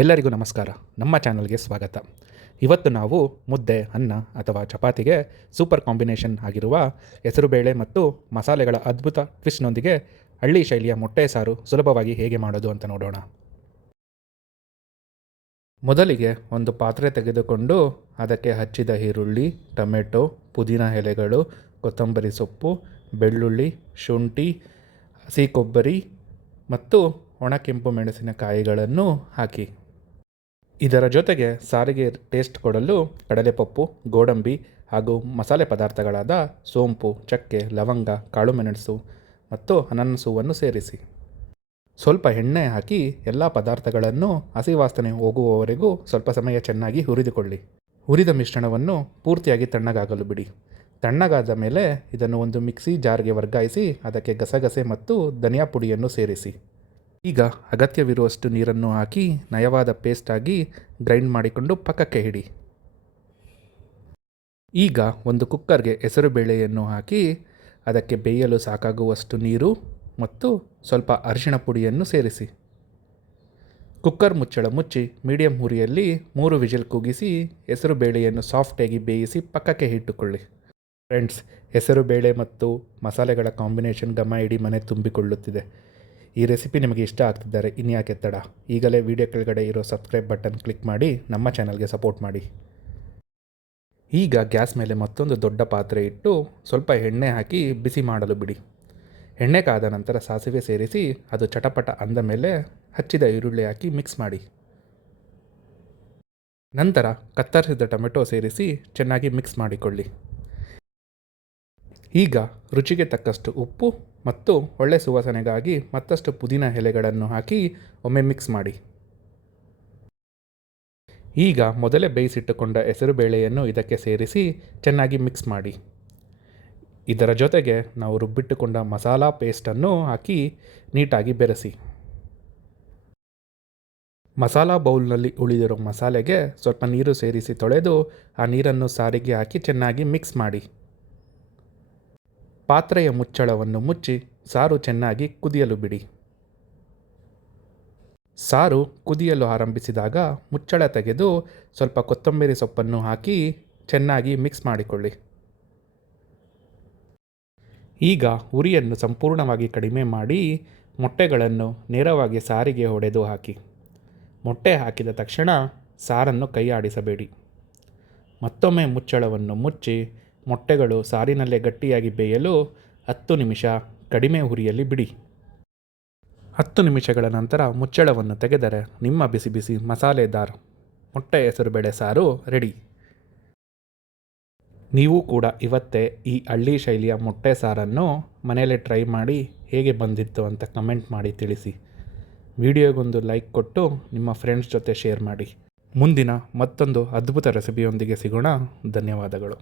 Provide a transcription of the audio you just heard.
ಎಲ್ಲರಿಗೂ ನಮಸ್ಕಾರ. ನಮ್ಮ ಚಾನಲ್ಗೆ ಸ್ವಾಗತ. ಇವತ್ತು ನಾವು ಮುದ್ದೆ, ಅನ್ನ ಅಥವಾ ಚಪಾತಿಗೆ ಸೂಪರ್ ಕಾಂಬಿನೇಷನ್ ಆಗಿರುವ ಹೆಸರುಬೇಳೆ ಮತ್ತು ಮಸಾಲೆಗಳ ಅದ್ಭುತ ಟ್ವಿಸ್ಟ್ನೊಂದಿಗೆ ಹಳ್ಳಿ ಶೈಲಿಯ ಮೊಟ್ಟೆ ಸಾರು ಸುಲಭವಾಗಿ ಹೇಗೆ ಮಾಡೋದು ಅಂತ ನೋಡೋಣ. ಮೊದಲಿಗೆ ಒಂದು ಪಾತ್ರೆ ತೆಗೆದುಕೊಂಡು ಅದಕ್ಕೆ ಹಚ್ಚಿದ ಈರುಳ್ಳಿ, ಟೊಮೆಟೊ, ಪುದೀನ ಎಲೆಗಳು, ಕೊತ್ತಂಬರಿ ಸೊಪ್ಪು, ಬೆಳ್ಳುಳ್ಳಿ, ಶುಂಠಿ, ಹಸಿ ಕೊಬ್ಬರಿ ಮತ್ತು ಒಣಕೆಂಪು ಮೆಣಸಿನಕಾಯಿಗಳನ್ನು ಹಾಕಿ. ಇದರ ಜೊತೆಗೆ ಸಾರಿಗೆ ಟೇಸ್ಟ್ ಕೊಡಲು ಕಡಲೆಪಪ್ಪು, ಗೋಡಂಬಿ ಹಾಗೂ ಮಸಾಲೆ ಪದಾರ್ಥಗಳಾದ ಸೋಂಪು, ಚಕ್ಕೆ, ಲವಂಗ, ಕಾಳು ಮೆಣಸು ಮತ್ತು ಅನನಸುವನ್ನು ಸೇರಿಸಿ ಸ್ವಲ್ಪ ಎಣ್ಣೆ ಹಾಕಿ ಎಲ್ಲ ಪದಾರ್ಥಗಳನ್ನು ಹಸಿ ವಾಸನೆ ಹೋಗುವವರೆಗೂ ಸ್ವಲ್ಪ ಸಮಯ ಚೆನ್ನಾಗಿ ಹುರಿದುಕೊಳ್ಳಿ. ಹುರಿದ ಮಿಶ್ರಣವನ್ನು ಪೂರ್ತಿಯಾಗಿ ತಣ್ಣಗಾಗಲು ಬಿಡಿ. ತಣ್ಣಗಾದ ಮೇಲೆ ಇದನ್ನು ಒಂದು ಮಿಕ್ಸಿ ಜಾರ್ಗೆ ವರ್ಗಾಯಿಸಿ ಅದಕ್ಕೆ ಗಸಗಸೆ ಮತ್ತು ಧನಿಯಾ ಪುಡಿಯನ್ನು ಸೇರಿಸಿ. ಈಗ ಅಗತ್ಯವಿರುವಷ್ಟು ನೀರನ್ನು ಹಾಕಿ ನಯವಾದ ಪೇಸ್ಟ್ ಆಗಿ ಗ್ರೈಂಡ್ ಮಾಡಿಕೊಂಡು ಪಕ್ಕಕ್ಕೆ ಇಡಿ. ಈಗ ಒಂದು ಕುಕ್ಕರ್ಗೆ ಹೆಸರುಬೇಳೆಯನ್ನು ಹಾಕಿ ಅದಕ್ಕೆ ಬೇಯಲು ಸಾಕಾಗುವಷ್ಟು ನೀರು ಮತ್ತು ಸ್ವಲ್ಪ ಅರಿಶಿಣ ಪುಡಿಯನ್ನು ಸೇರಿಸಿ ಕುಕ್ಕರ್ ಮುಚ್ಚಳ ಮುಚ್ಚಿ ಮೀಡಿಯಂ ಉರಿಯಲ್ಲಿ 3 ವಿಜಿಲ್ ಕೂಗಿಸಿ ಹೆಸರುಬೇಳೆಯನ್ನು ಸಾಫ್ಟಾಗಿ ಬೇಯಿಸಿ ಪಕ್ಕಕ್ಕೆ ಇಟ್ಟುಕೊಳ್ಳಿ. ಫ್ರೆಂಡ್ಸ್, ಹೆಸರುಬೇಳೆ ಮತ್ತು ಮಸಾಲೆಗಳ ಕಾಂಬಿನೇಷನ್ ಘಮ ಇಡೀ ಮನೆ ತುಂಬಿಕೊಳ್ಳುತ್ತಿದೆ. ಈ ರೆಸಿಪಿ ನಿಮಗೆ ಇಷ್ಟ ಆಗ್ತಿದ್ದಾರೆ ಇನ್ಯಾಕೆ ತಡ, ಈಗಲೇ ವಿಡಿಯೋ ಕೆಳಗಡೆ ಇರೋ ಸಬ್ಸ್ಕ್ರೈಬ್ ಬಟನ್ ಕ್ಲಿಕ್ ಮಾಡಿ ನಮ್ಮ ಚಾನಲ್ಗೆ ಸಪೋರ್ಟ್ ಮಾಡಿ. ಈಗ ಗ್ಯಾಸ್ ಮೇಲೆ ಮತ್ತೊಂದು ದೊಡ್ಡ ಪಾತ್ರೆ ಇಟ್ಟು ಸ್ವಲ್ಪ ಎಣ್ಣೆ ಹಾಕಿ ಬಿಸಿ ಮಾಡಲು ಬಿಡಿ. ಎಣ್ಣೆ ಕಾದ ನಂತರ ಸಾಸಿವೆ ಸೇರಿಸಿ ಅದು ಚಟಪಟ ಅಂದ ಮೇಲೆ ಹಚ್ಚಿದ ಈರುಳ್ಳಿ ಹಾಕಿ ಮಿಕ್ಸ್ ಮಾಡಿ. ನಂತರ ಕತ್ತರಿಸಿದ ಟೊಮೆಟೊ ಸೇರಿಸಿ ಚೆನ್ನಾಗಿ ಮಿಕ್ಸ್ ಮಾಡಿಕೊಳ್ಳಿ. ಈಗ ರುಚಿಗೆ ತಕ್ಕಷ್ಟು ಉಪ್ಪು ಮತ್ತು ಒಳ್ಳೆ ಸುವಾಸನೆಗಾಗಿ ಮತ್ತಷ್ಟು ಪುದೀನ ಎಲೆಗಳನ್ನು ಹಾಕಿ ಒಮ್ಮೆ ಮಿಕ್ಸ್ ಮಾಡಿ. ಈಗ ಮೊದಲೇ ಬೇಯಿಸಿಟ್ಟುಕೊಂಡ ಹೆಸರುಬೇಳೆಯನ್ನು ಇದಕ್ಕೆ ಸೇರಿಸಿ ಚೆನ್ನಾಗಿ ಮಿಕ್ಸ್ ಮಾಡಿ. ಇದರ ಜೊತೆಗೆ ನಾವು ರುಬ್ಬಿಟ್ಟುಕೊಂಡ ಮಸಾಲಾ ಪೇಸ್ಟನ್ನು ಹಾಕಿ ನೀಟಾಗಿ ಬೆರೆಸಿ. ಮಸಾಲಾ ಬೌಲ್ನಲ್ಲಿ ಉಳಿದಿರೋ ಮಸಾಲೆಗೆ ಸ್ವಲ್ಪ ನೀರು ಸೇರಿಸಿ ತೊಳೆದು ಆ ನೀರನ್ನು ಸಾರಿಗೆ ಹಾಕಿ ಚೆನ್ನಾಗಿ ಮಿಕ್ಸ್ ಮಾಡಿ. ಪಾತ್ರೆಯ ಮುಚ್ಚಳವನ್ನು ಮುಚ್ಚಿ ಸಾರು ಚೆನ್ನಾಗಿ ಕುದಿಯಲು ಬಿಡಿ. ಸಾರು ಕುದಿಯಲು ಆರಂಭಿಸಿದಾಗ ಮುಚ್ಚಳ ತೆಗೆದು ಸ್ವಲ್ಪ ಕೊತ್ತಂಬರಿ ಸೊಪ್ಪನ್ನು ಹಾಕಿ ಚೆನ್ನಾಗಿ ಮಿಕ್ಸ್ ಮಾಡಿಕೊಳ್ಳಿ. ಈಗ ಉರಿಯನ್ನು ಸಂಪೂರ್ಣವಾಗಿ ಕಡಿಮೆ ಮಾಡಿ ಮೊಟ್ಟೆಗಳನ್ನು ನೇರವಾಗಿ ಸಾರಿಗೆ ಹೊಡೆದು ಹಾಕಿ. ಮೊಟ್ಟೆ ಹಾಕಿದ ತಕ್ಷಣ ಸಾರನ್ನು ಕೈ ಆಡಿಸಬೇಡಿ. ಮತ್ತೊಮ್ಮೆ ಮುಚ್ಚಳವನ್ನು ಮುಚ್ಚಿ ಮೊಟ್ಟೆಗಳು ಸಾರಿನಲ್ಲೇ ಗಟ್ಟಿಯಾಗಿ ಬೇಯಲು 10 ನಿಮಿಷ ಕಡಿಮೆ ಉರಿಯಲ್ಲಿ ಬಿಡಿ. 10 ನಿಮಿಷಗಳ ನಂತರ ಮುಚ್ಚಳವನ್ನು ತೆಗೆದರೆ ನಿಮ್ಮ ಬಿಸಿ ಬಿಸಿ ಮಸಾಲೆದಾರ್ ಮೊಟ್ಟೆ ಹೆಸರುಬೇಳೆ ಸಾರು ರೆಡಿ. ನೀವು ಕೂಡ ಇವತ್ತೇ ಈ ಹಳ್ಳಿ ಶೈಲಿಯ ಮೊಟ್ಟೆ ಸಾರನ್ನು ಮನೆಯಲ್ಲೇ ಟ್ರೈ ಮಾಡಿ ಹೇಗೆ ಬಂದಿತ್ತು ಅಂತ ಕಮೆಂಟ್ ಮಾಡಿ ತಿಳಿಸಿ. ವಿಡಿಯೋಗೊಂದು ಲೈಕ್ ಕೊಟ್ಟು ನಿಮ್ಮ ಫ್ರೆಂಡ್ಸ್ ಜೊತೆ ಶೇರ್ ಮಾಡಿ. ಮುಂದಿನ ಮತ್ತೊಂದು ಅದ್ಭುತ ರೆಸಿಪಿಯೊಂದಿಗೆ ಸಿಗೋಣ. ಧನ್ಯವಾದಗಳು.